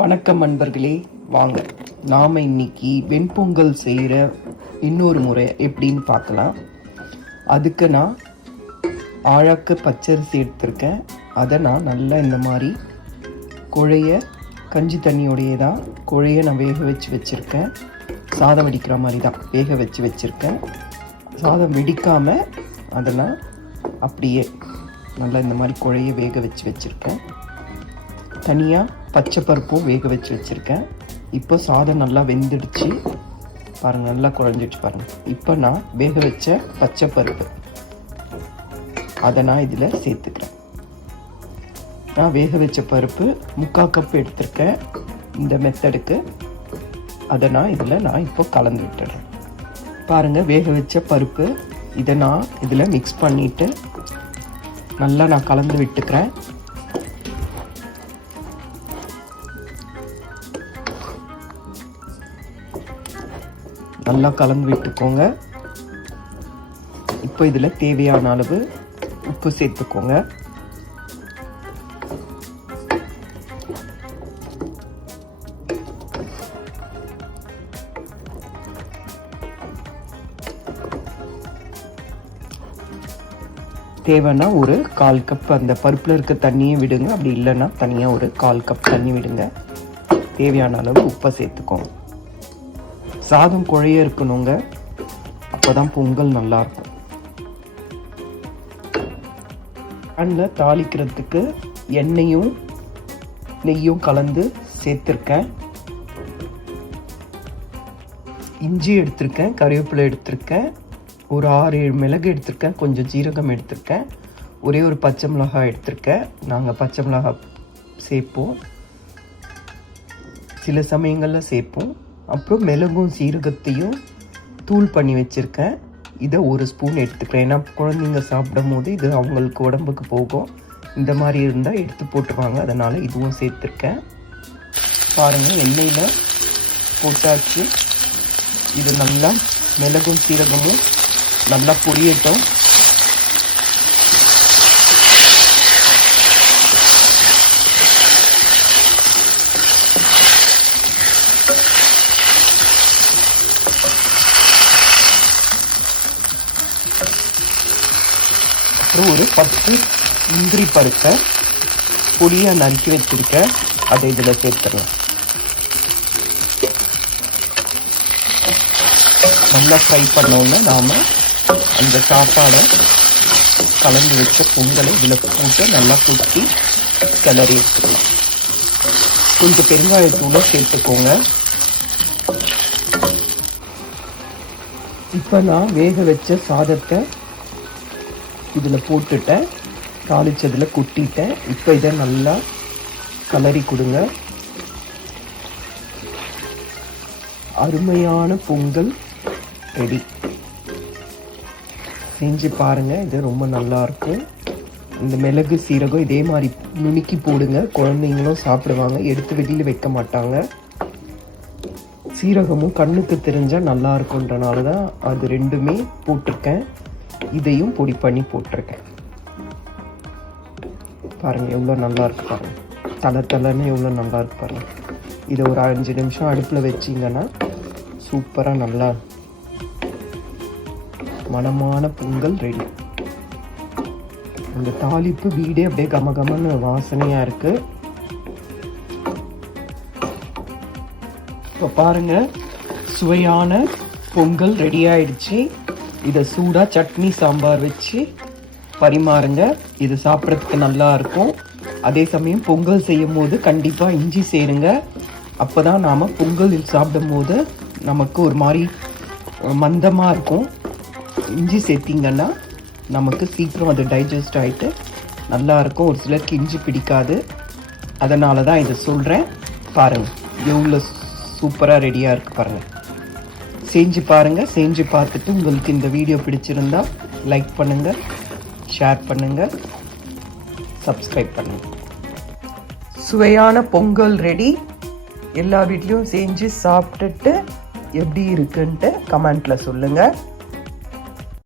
வணக்கம் நண்பர்களே, வாங்க நாம் இன்னைக்கு வெண்பொங்கல் செய்கிற இன்னொரு முறை எப்படின்னு பார்க்கலாம். அதுக்கு நான் ஆழாக்கு பச்சரிசி எடுத்திருக்கேன். அதை நான் நல்லா இந்த மாதிரி குழைய கஞ்சி தண்ணியோடையே தான் குழைய நான் வேக வச்சுருக்கேன். சாதம் வெடிக்கிற மாதிரி தான் வேக வச்சுருக்கேன். சாதம் வெடிக்காமல் அதை நான் அப்படியே நல்லா இந்த மாதிரி குழைய வேக வச்சுருக்கேன். தனியாக பச்சை பருப்பும் வேக வச்சுருக்கேன். இப்போ சாதம் நல்லா வெந்துடுச்சு பாருங்கள், நல்லா குழஞ்சிடுச்சு பாருங்கள். இப்போ நான் வேக வச்ச பச்சை பருப்பு அதை நான் இதில் சேர்த்துக்கிறேன். நான் வேக வச்ச பருப்பு 3/4 கப் எடுத்திருக்கேன். இந்த மெத்தடுக்கு அதை நான் இப்போ கலந்து விட்டுறேன். பாருங்கள், வேக வச்ச பருப்பு இதை நான் இதில் மிக்ஸ் பண்ணிவிட்டு நல்லா நான் கலந்து விட்டுக்கிறேன். நல்லா கலந்து விட்டுக்கோங்க. இப்போ இதில் தேவையான அளவு உப்பு சேர்த்துக்கோங்க. தேவைன்னா ஒரு 1/4 கப் அந்த பருப்பில் இருக்க தண்ணியை விடுங்க. அப்படி இல்லைன்னா தனியாக ஒரு 1/4 கப் தண்ணி விடுங்க. தேவையான அளவு உப்பை சேர்த்துக்கோங்க. சாதம் குழைய இருக்கணுங்க, அப்போதான் பொங்கல் நல்லாயிருக்கும். பேனில் தாளிக்கிறதுக்கு எண்ணெயும் நெய்யும் கலந்து சேர்த்துருக்கேன். இஞ்சி எடுத்திருக்கேன், கறிவேப்பிலை எடுத்திருக்கேன், ஒரு 6-7 மிளகு எடுத்திருக்கேன், கொஞ்சம் ஜீரகம் எடுத்திருக்கேன், ஒரே ஒரு பச்சை மிளகாய் எடுத்திருக்கேன். நாங்கள் பச்சை மிளகாய் சேர்ப்போம், சில சமயங்களில் சேர்ப்போம். அப்புறம் மிளகும் சீரகத்தையும் தூள் பண்ணி வச்சுருக்கேன். இதை 1 ஸ்பூன் எடுத்துக்கிறேன். ஏன்னா குழந்தைங்க சாப்பிடும் போது இது அவங்களுக்கு உடம்புக்கு போகும். இந்த மாதிரி இருந்தால் எடுத்து போட்டுருவாங்க, அதனால் இதுவும் சேர்த்துருக்கேன். பாருங்கள், எண்ணெயில் போட்டாச்சு. இது நல்லா மிளகும் சீரகமும் நல்லா பொரியட்டும். அப்புறம் ஒரு 10 முந்திரி பருப்பை பொடியாக நறுக்கி வச்சுருக்கேன். அதை இதில் சேர்த்துடலாம். நல்லா ஃப்ரை பண்ணோன்னா நாம் அந்த சாப்பாடை கலந்து வச்ச பொங்கலை இதில் போட்டு நல்லா குத்தி கிளறி எடுத்துக்கலாம். கொஞ்சம் பெருங்காயத்தூளை சேர்த்துக்கோங்க. இப்போ நான் வேக வச்ச சாதத்தை இதில் போட்டுட்டேன், தாளிச்சதில் கொட்டிட்டேன். இப்போ இதை நல்லா கலரி கொடுங்க. அருமையான பொங்கல் ரெடி. செஞ்சு பாருங்கள், இது ரொம்ப நல்லாயிருக்கும். இந்த மிளகு சீரகம் இதே மாதிரி நுணுக்கி போடுங்க, குழந்தைங்களும் சாப்பிடுவாங்க, எடுத்து வெளியில் வைக்க மாட்டாங்க. சீரகமும் கண்ணுக்கு தெரிஞ்சால் நல்லா இருக்குன்றனால தான் அது ரெண்டுமே போட்டிருக்கேன். இதையும் பொடி பண்ணி போட்டிருக்கேன். பாருங்கள் எவ்வளோ நல்லா இருக்கு பாருங்கள், தலைன்னு எவ்வளோ நல்லா இருக்கு பாருங்கள். இதை ஒரு 5 நிமிஷம் அடுப்பில் வச்சிங்கன்னா சூப்பராக நல்லா மணமான பொங்கல் ரெடி. இந்த தாளிப்பு வீடே அப்படியே கமகமன்னு வாசனையாக இருக்குது. இப்போ பாருங்கள், சுவையான பொங்கல் ரெடி ஆயிடுச்சு. இதை சூடாக சட்னி சாம்பார் வச்சு பரிமாறுங்க. இது சாப்பிட்றதுக்கு நல்லா இருக்கும். அதே சமயம் பொங்கல் செய்யும் போது கண்டிப்பாக இஞ்சி சேருங்க. அப்போ தான் நாம் பொங்கல் சாப்பிடும் போது நமக்கு ஒரு மாதிரி மந்தமாக இருக்கும். இஞ்சி சேர்த்திங்கன்னா நமக்கு சீக்கிரம் அது டைஜஸ்ட் ஆகிட்டு நல்லாயிருக்கும். ஒரு சிலருக்கு இஞ்சி பிடிக்காது, அதனால தான் இதை சொல்கிறேன். பாருங்கள் எவ்வளோ சூப்பராக ரெடியாக இருக்குது பாருங்கள். செஞ்சு பாருங்கள். செஞ்சு பார்த்துட்டு உங்களுக்கு இந்த வீடியோ பிடிச்சிருந்தா லைக் பண்ணுங்கள், ஷேர் பண்ணுங்கள், சப்ஸ்கிரைப் பண்ணுங்கள். சுவையான பொங்கல் ரெடி. எல்லா வீட்லேயும் செஞ்சு சாப்பிட்டுட்டு எப்படி இருக்குன்ட்டு கமெண்ட்டில் சொல்லுங்கள்.